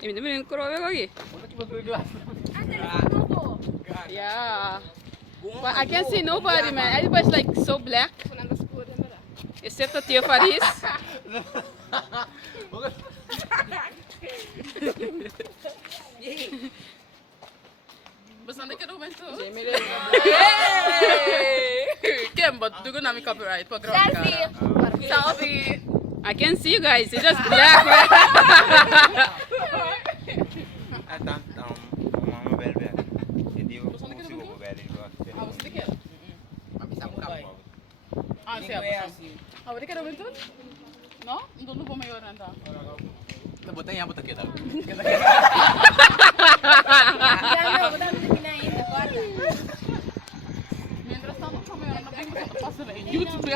Ini minum kurang lagi. Yeah. But I can't see nobody, man. Everybody's like so black. Except the Tio Faris. Bastante que no momento. Quem botou do nome copyright para gravar? Selfie. I can't see you guys. It's just black. Mama bel. Hindi ko siguro bel. Ah, sim. Ah, você quer ouvir tudo? Não? Não vou maior andar. Kita buta yang buta kita. Mientras tanto, como eu não tenho que passar em YouTube,